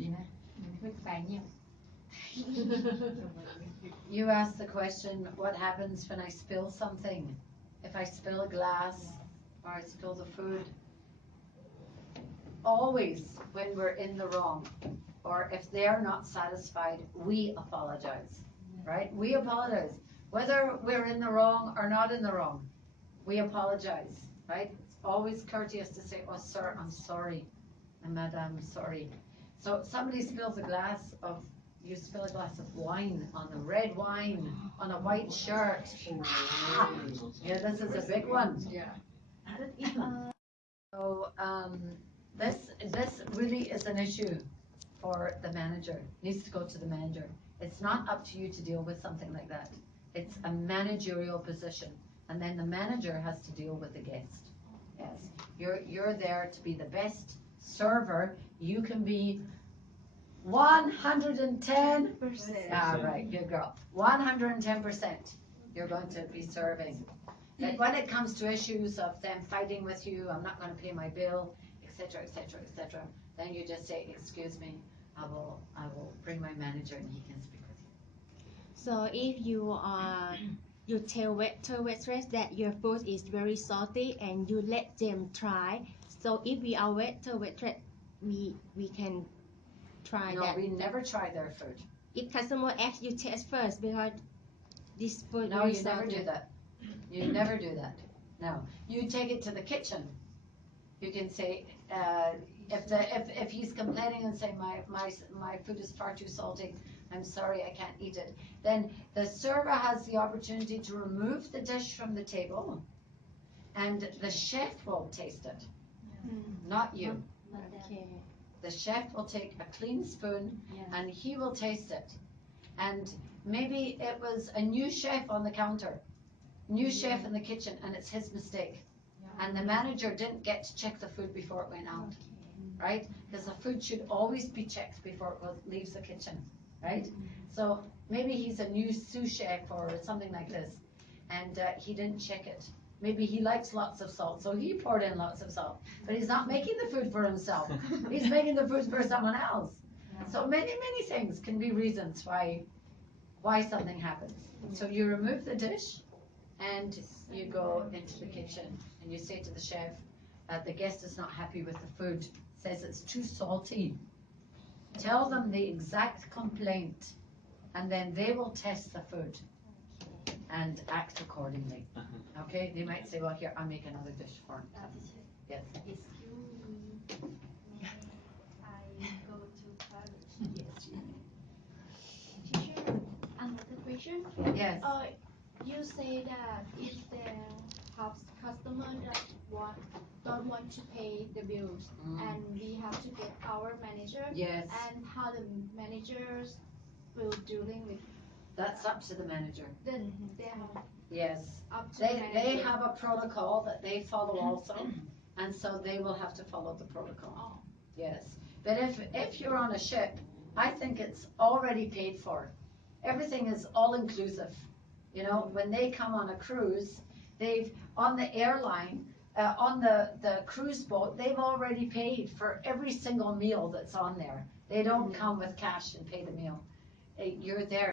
ดีนะมันไม่ตายเงียบ You asked the question, what happens when I spill something? If I spill a glass or I spill the food? Always when we're in the wrong, or if they're not satisfied, we apologize, right? We apologize. Whether we're in the wrong or not in the wrong, we apologize, right? It's always courteous to say, oh, sir, I'm sorry. And madam, sorry. So if somebody spills a glass of, you spill a glass of wine on a red wine on a white shirt. Yeah, this is a big one. Yeah. So this really is an issue for the manager. It needs to go to the manager. It's not up to you to deal with something like that. It's a managerial position, and then the manager has to deal with the guest. Yes, you're there to be the best server. You can be 110%. Ah, right, good girl. 110%. You're going to be serving. But when it comes to issues of them fighting with you, I'm not going to pay my bill, etc., etc., etc., then you just say, excuse me, I will bring my manager and he can speak with you. So if you tell waitress that your food is very salty and you let them try, so if we are waitress, we can try No, that. we never try their food. If customer asks you taste first because this food No, very you never salty. do that. You never do that. No, you take it to the kitchen. You can say, if he's complaining and saying my food is far too salty, I'm sorry, I can't eat it. Then the server has the opportunity to remove the dish from the table, and the chef will taste it, not you. Okay. The chef will take a clean spoon and he will taste it. And maybe it was a new chef on the counter, new chef in the kitchen, and it's his mistake. And the manager didn't get to check the food before it went out, right? Because the food should always be checked before it leaves the kitchen, right? So maybe he's a new sous chef or something like this, and he didn't check it. Maybe he likes lots of salt, so he poured in lots of salt. But he's not making the food for himself. He's making the food for someone else. So many, many things can be reasons why something happens. So you remove the dish, and you go into the kitchen, and you say to the chef, the guest is not happy with the food, says it's too salty. Tell them the exact complaint, and then they will test the food and act accordingly. Okay, they might say, well, here, I'll make another dish for him. Yes. Excuse me, I go to college. Yes. Teacher, another question. Yes. You say that if the customer don't want to pay the bills, and we have to get our manager. Yes. And how the managers will dealing with. That's up to the manager. Then they have Yes. up to the They manager. have a protocol that they follow also, and so they will have to follow the protocol. Oh. Yes. But if you're on a ship, I think it's already paid for. Everything is all inclusive. You know, when they come on a cruise, on the airline, on the cruise boat, they've already paid for every single meal that's on there. They don't come with cash and pay the meal. You're there